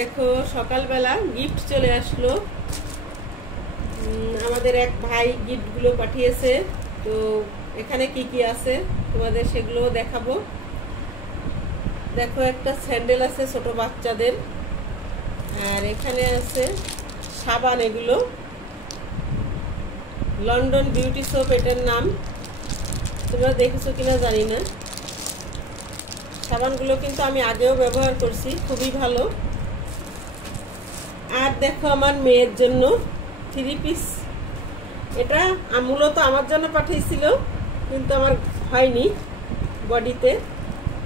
দেখো সকালবেলা গিফট চলে আসলো। আমাদের এক ভাই গিফটগুলো পাঠিয়েছে, তো এখানে কি কি আছে তোমাদের সেগুলো দেখাবো। দেখো একটা স্যান্ডেল আছে ছোট বাচ্চাদের, আর এখানে আছে সাবান, এগুলো লন্ডন বিউটি সোপ এটার নাম, তোমরা দেখেছো কিনা জানি না। সাবানগুলো কিন্তু আমি আগেও ব্যবহার করছি, খুবই ভালো। আর দেখো আমার মেয়ের জন্য 3 পিস, এটা মূলত আমার জন্য পাঠিয়েছিল কিন্তু আমার হয়নি বডিতে,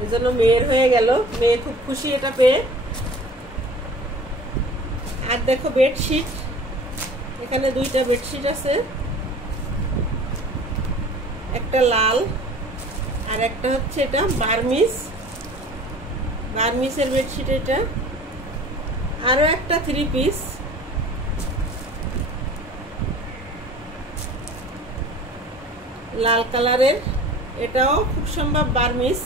এজন্য মেয়ের হয়ে গেল। মেয়ে খুব খুশি এটা পেয়ে। আর দেখো বেডশিট, এখানে 2টা বেডশিট আছে, একটা লাল আর একটা হচ্ছে এটা বার্মিসের বেডশিট। এটা আরো একটা 3 পিস, লাল কালারের, এটাও খুব সম্ভব বার্মিস।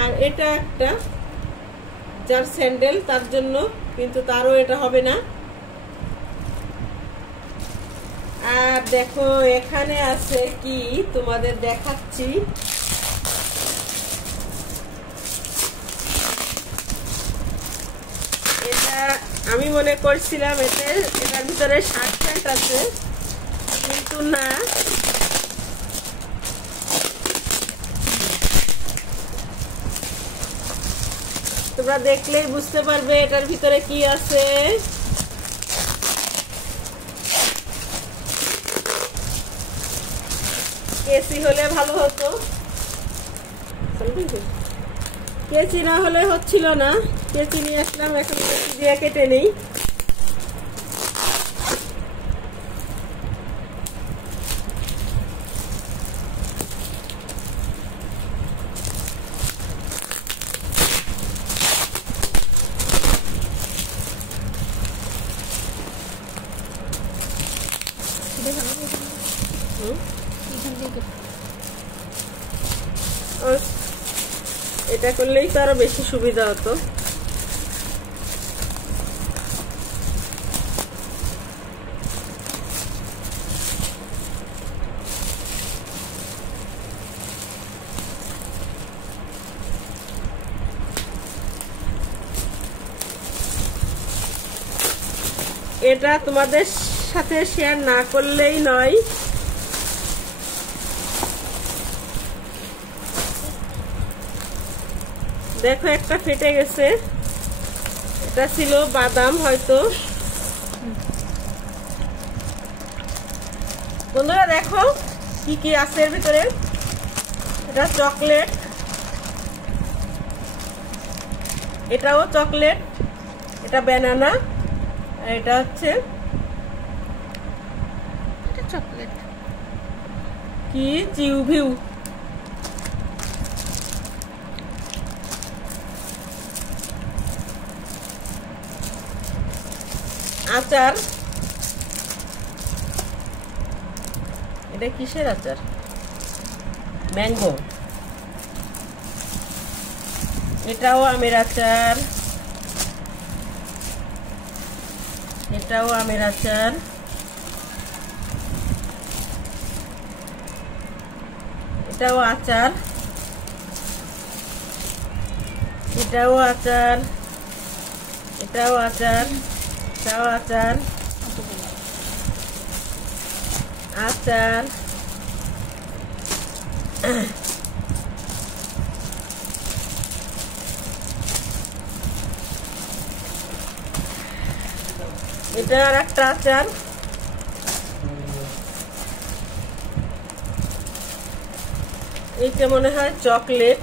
আর এটা একটা যার স্যান্ডেল তার জন্য, কিন্তু তারও এটা হবে না। আর দেখো এখানে আছে কি তোমাদের দেখাচ্ছি, এটা আমি মনে করছিলাম এটার ভিতরে শার্ট প্যান্ট আছে, কিন্তু না। তোমরা দেখলেই বুঝতে পারবে এটার ভিতরে কি আছে। কেসি হলে ভালো হতো, কেচি না হলে হচ্ছিল না। কেচি নিয়ে আসলাম, এখন কেচি দিয়ে কেটে নেই। এটা করলেই তো আরো বেশি সুবিধা হতো। এটা তোমাদের সাথে শেয়ার না করলেই নয়। দেখো একটা ফেটে গেছে, এটা ছিল বাদাম হয়তো। বন্ধুরা দেখো কি কি আছে এর ভিতরে, এটা চকলেট, এটাও চকলেট, এটা ব্যানানা, আর এটা হচ্ছে চকলেট কি চিউভিউ। আচার, এটা কিসের আচার? ম্যাঙ্গো। এটাও আমের আচার, এটাও আমের আচার, এটাও আচার, এটাও আচার, এটাও আচার, এটাও আচার, আচার। এটা আর একটা আচার, এইটা মনে হয় চকলেট।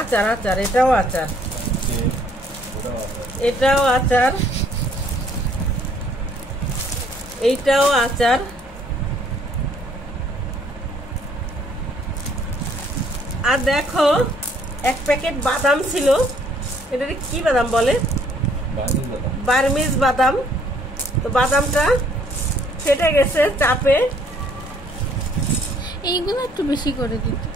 আচার আচার, এটাও আচার, এটাও আচার, এইটাও আচার। আর দেখো এক প্যাকেট বাদাম ছিল, এটা কি বাদাম বলে? বার্মিস বাদাম। তো বাদামটা ফেটে গেছে চাপে, এইগুলো একটু বেশি করে দিতে।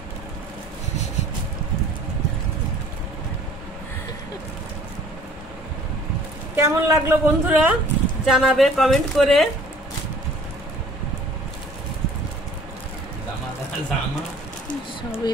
কেমন লাগলো বন্ধুরা জানাবে কমেন্ট করে। জামা সবই